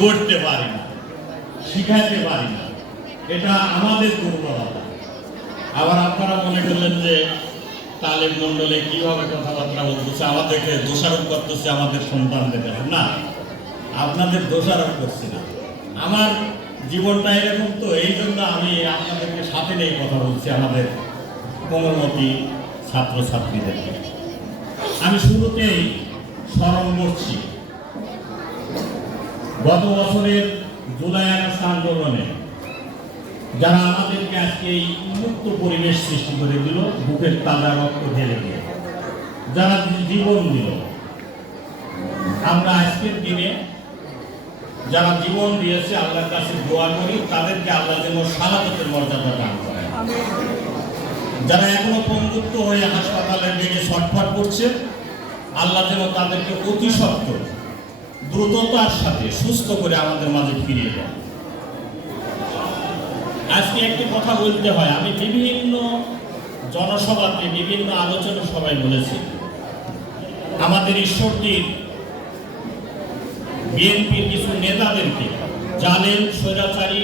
গড়তে পারি না, শিখাইতে পারি না, এটা আমাদের দুর্বলতা। আবার আপনারা মনে করলেন যে তালেব মণ্ডলে কিভাবে কথাবার্তা বলতেছে, আমাদেরকে দোষারোপ করতেছে আমাদের সন্তানদের। না, আপনাদের দোষারোপ করছি না, আমার জীবনটা এরকম, তো এই জন্য আমি আপনাদেরকে সাথে নিয়ে কথা বলছি, আমাদের কোমলমতি ছাত্রছাত্রীদেরকে। আমি শুরুতেই স্মরণ করছি গত বছরের জুলাই আগস্ট আন্দোলনে যারা আমাদেরকে আজকে এই উন্মুক্ত পরিবেশ সৃষ্টি করে দিল, বুকের তাজা রক্ত ঢেলে দিয়ে যারা জীবন দিল। আমরা আজকের দিনে যারা জীবন দিয়েছে আল্লাহর কাছে দোয়া করি, তাদেরকে আল্লাহ যেন শাহাদাতের মর্যাদা দান করেন। যারা এখনো পঙ্গুত্ব হয়ে হাসপাতালের বেডে ছটফট করছে, আল্লাহ যেন তাদেরকে অতি সত্বর দ্রুততার সাথে সুস্থ করে আমাদের মাঝে ফিরিয়ে দেন। আজকে একটি কথা বলতে হয়, আমি বিভিন্ন জনসভাতে বিভিন্ন আলোচনা সভায় বলেছি, আমাদের ঈশ্বরদীর বিএনপির কিছু নেতাদেরকে জালেম স্বৈরাচারী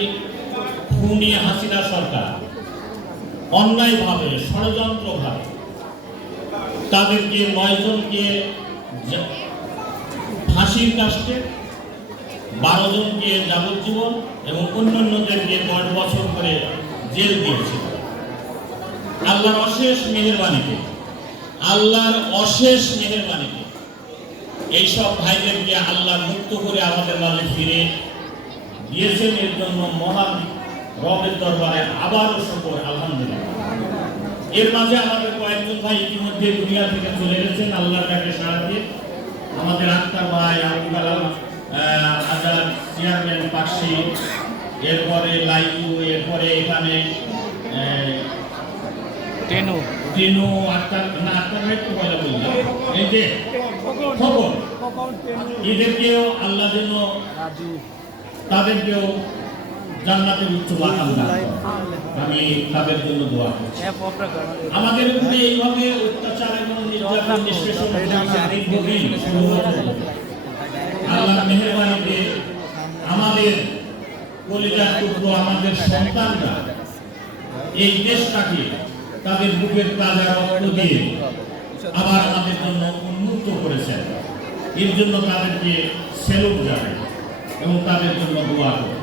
খুনি হাসিনা সরকার অন্যায়ভাবে ষড়যন্ত্রভাবে তাদেরকে 9 জনকে ফাঁসির কাস্টে, 12 জনকে যাবজ্জীবন এবং অন্যান্যদেরকে 10 বছর করে জেল দিয়েছিল। আল্লাহর অশেষ মেহেরবানিতে এইসব ভাইদেরকে আল্লাহ মুক্ত করে আমাদের মাঝে ফিরে দিয়েছেন। এর জন্য মহান রবের দরবারে আবারও শুকর, আলহামদুলিল্লাহ। এর মাঝে আমাদের কয়েকজন ভাই ইতিমধ্যে দুনিয়া থেকে চলে গেছেন আল্লাহর ডাকে সাড়া দিয়ে। আমাদের আক্তার ভাই, আবুল কালাম আজাদ, চেয়ারম্যান পাশি, এরপরে লাইজু, এরপরে এখানে টেনু আক্তার, না আক্তার ভাই তো পয়লা বললাম, এই যে খবর, এদেরকেও আল্লাহ যেন তাদেরকেও জান্নাতের উচ্চ মাকাম দান করেন। আমি তাদের জন্য দোয়া করছি। আমাদের উপরে এইভাবে অত্যাচার এবং নির্যাতন নিষ্পেষণ আল্লাহর মেহেরবানিতে আমাদের কলিজার টুকরো, আমাদের সন্তানরা এই দেশটাকে তাদের বুকের তাজা রক্ত দিয়ে আবার আমাদের জন্য উন্মুক্ত করেছেন। এর জন্য তাদেরকে সেলুট জানাই এবং তাদের জন্য দোয়া করি।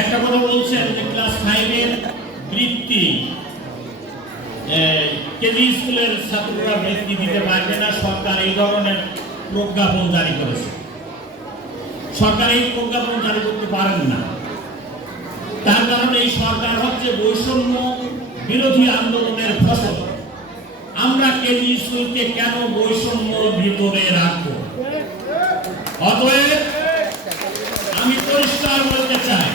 একটা কথা বলছেন যে ক্লাস 5-এর বৃত্তি কেজি স্কুলের ছাত্ররা বৃত্তি দিতে পারবে না, সরকার এই ধরনের প্রজ্ঞাপন জারি করেছে। সরকার এই প্রজ্ঞাপন জারি করতে পারেন না, তার কারণে এই সরকার হচ্ছে বৈষম্য বিরোধী আন্দোলনের ফসল। আমরা কেজি স্কুলকে কেন বৈষম্যর ভিতরে রাখবো? অতএব আমি পরিষ্কার বলতে চাই,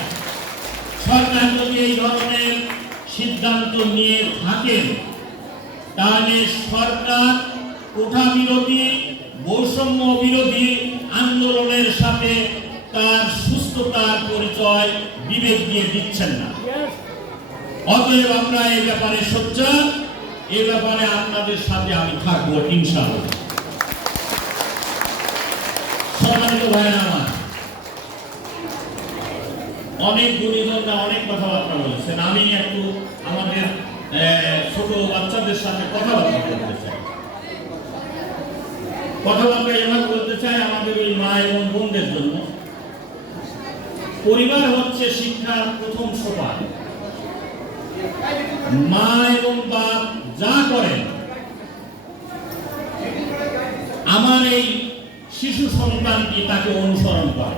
সরকার যদি এই ধরনের সিদ্ধান্ত নিয়ে থাকেন, তাহলে সরকার কোঠা বিরোধী, বৈষম্য বিরোধী আন্দোলনের সাথে তার সুস্থতার পরিচয় বিবেক দিয়ে দিচ্ছেন না। অতএব আমরা এই ব্যাপারে সোচ্চার, এই ব্যাপারে আপনাদের সাথে আমি থাকবো ইনশাআল্লাহ। সম্মানিত ভাইরা আমার, অনেক গুণীজনরা অনেক কথাবার্তা বলেছেন, আমি একটু আমাদের ছোট বাচ্চাদের সাথে কথাবার্তা বলতে চাই। কথাবার্তা এভাবে বলতে চাই, আমাদের ওই মা এবং বোনদের জন্য। পরিবার হচ্ছে শিক্ষার প্রথম সোপান। মা এবং বাপ যা করেন, আমার এই শিশু সন্তানটি তাকে অনুসরণ করে।